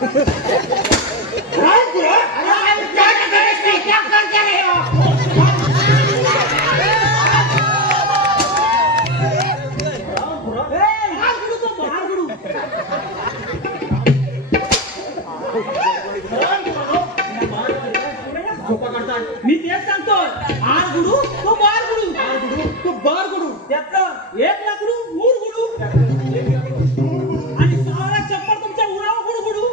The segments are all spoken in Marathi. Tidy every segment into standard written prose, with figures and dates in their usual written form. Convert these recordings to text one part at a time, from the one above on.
मी तेच सांगतो, आर गुडू तो बार गुडू, आर गुडू तो बार गुडू, त्यातलं एक लाकडू मूर गुडू आणि 6 लाख चप्पल तुमच्या उरावर गुडू गुडू.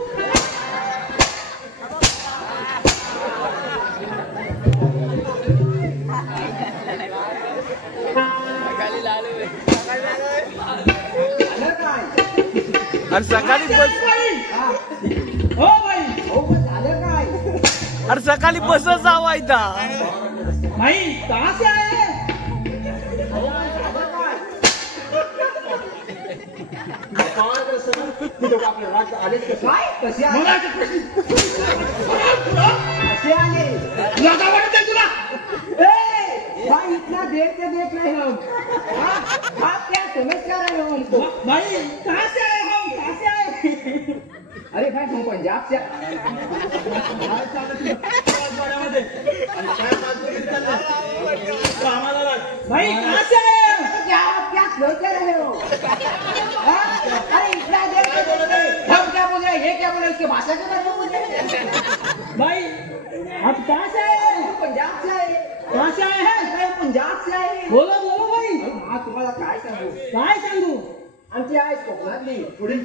अरे सकाळी बस हो बाई हो झालं काय? अरे सकाळी बसच जावायचा भाई कहाँ से आए हैं? भाई इतना देर से देख रहे हो, आप क्या समझ क्या रहे हो हमको? भाई कहाँ से आए हम, कहाँ से आए? अरे भाई हम पंजाब से भाई कहाँ से आए? क्या आप क्या सोच रहे हो? अरे इतना देर से बोल रहे, हम क्या बोल रहे हैं, ये क्या बोल रहे हैं, उसकी भाषा के बारे में बोल रहे हैं। भाई आप कहाँ से आए हैं? पंजाब से आए। कहाँ से आए हैं? भाई पंजाब से आए। बोलो बोलो भाई. हाँ तुम्हाला काय सांगू, काय सांगू? आमची आई कोकणातली, पुढे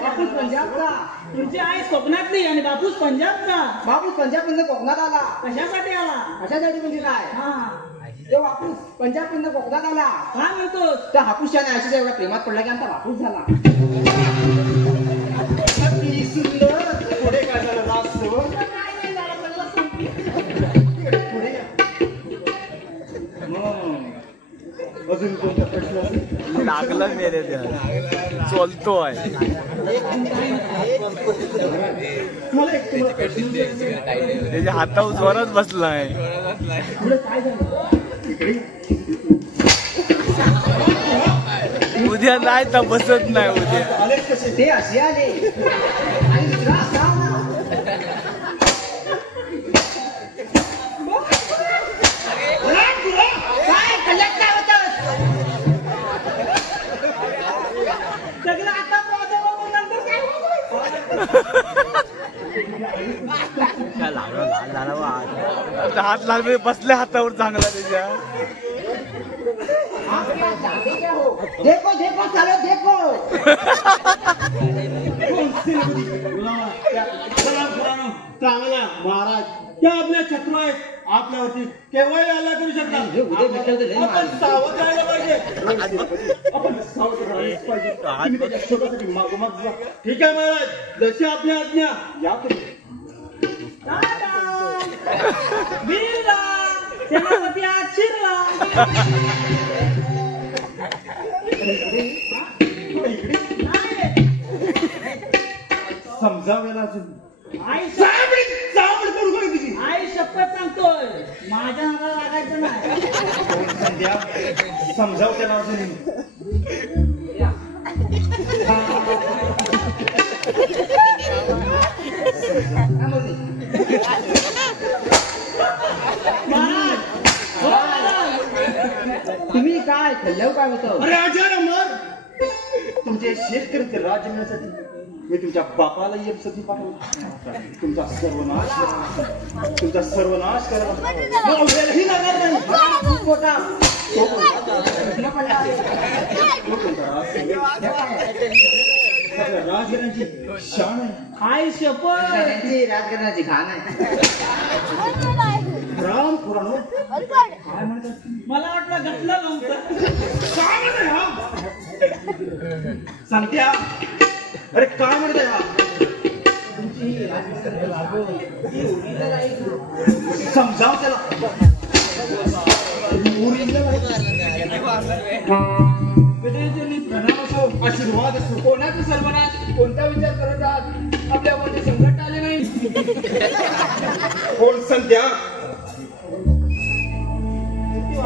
बापूस पंजाबचा. तुमची आई कोकणातली आणि बापूस पंजाबचा. बापूस पंजाब मधनं कोकणात आला. कशासाठी आला? कशासाठी म्हणजे काय? हा तो बापूस पंजाब मधनं कोकणात आला. काय म्हणतोस? त्या हापूसच्या आईच्या एवढा प्रेमात पडला की आमचा बापूस झाला. पुढे काय झालं रास्त अजून कोणता प्रश्न लागलं मेरे त्या चलतोय मला एक तुम्हाला प्रश्न त्याच्या हातावर जोरात बसलाय. उद्या नाही तर बसत नाही उद्या. आले कसे ते असे आले आणि दुसरा असा आला. काय कलेक्ट काय होतं? सगळं आता प्रॉब्लेम नंतर काय काय लागलं हात लागले बसले हातावर चांगला त्याच्या. देखो देखो चलो देखो. चांगला महाराज त्या आपल्या शत्रू आहेत, आपल्यावरती केव्हा हल्ला करू शकतात. आपण सावध राहायला पाहिजे. आपण सावध राहायला पाहिजे. तुम्ही त्याच्या शोधासाठी मागोमाग जा. ठीक आहे महाराज, जशी आपली आज्ञा. या तुम्ही. वीरला सेनापती आज शिरला. समजावेला अजून आई चावड करू नये तिची. आई शपथ सांगतोय, माझ्या नावाला लागायचं नाही. संध्या समजाव त्याला अजून. तुम्ही काय खाल्लं काय होतं? अरे आचार्य मर, तुमचे शेतकऱ्याचे राज मिळण्यासाठी मी तुमच्या बापाला एक सती पाठवला. तुमचा सर्वनाश करायला मला वेळही लागणार नाही. मोठा राजघराण्याची शान आहे. आई शपथ त्यांची राजकारणाची घाण आहे. राम पुराणो काय म्हणतात? मला वाटलं घटलं नव्हतं. काय म्हणताय हा? सांगत्या अरे काय म्हणताय हा? समजाव त्याला. प्रणाम असो, आशीर्वाद असो. कोणाचं सर्वनाश, कोणता विचार करत आहात? आपल्यावरती संकट आले नाही. कोण संध्या?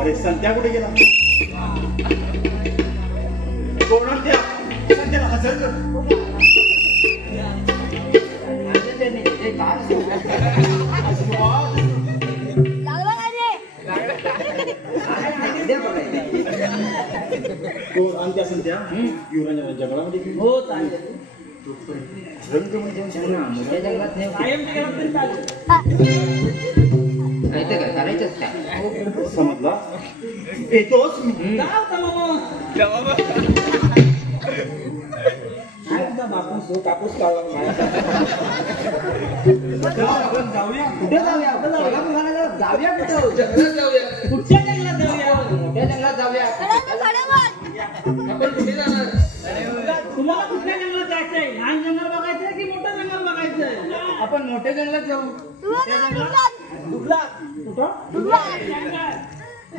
अरे संध्या कुठे गेला? कोण संध्या? संध्याला हजर कर. तो आणि त्या संध्या युवराजांच्या जंगलामध्ये गेली. हो चालेल. रंग म्हणजे ना, मोठ्या जंगलात नाही. कायम गेला तरी चालेल. नाही तर काय करायचंच काय? समजला येतोच मी. जाऊ का मामा? काय म्हणता बापूस हो, कापूस काढला मला. आपण जाऊया. कुठे जाऊया? सोलापूरला जाऊया कुठं? जंगलात जाऊया. कुठच्या जंगलात जाऊया? मोठ्या जंगलात जाऊया. आपण कुठे जाणार? तुम्हाला कुठल्या जंगलात जायचंय? लहान जंगल बघायचंय की मोठं जंगल बघायचंय? आपण मोठ्या जंगलात जाऊ. मोठ्या जंगलात? डुबलात. कुठं?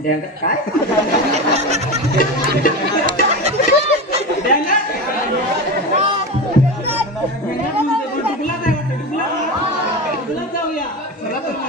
जंगलात काय? डुबलात म्हणते, पण डुबलात आहे वाटतं. डुबलात जाऊया. चला तर मग.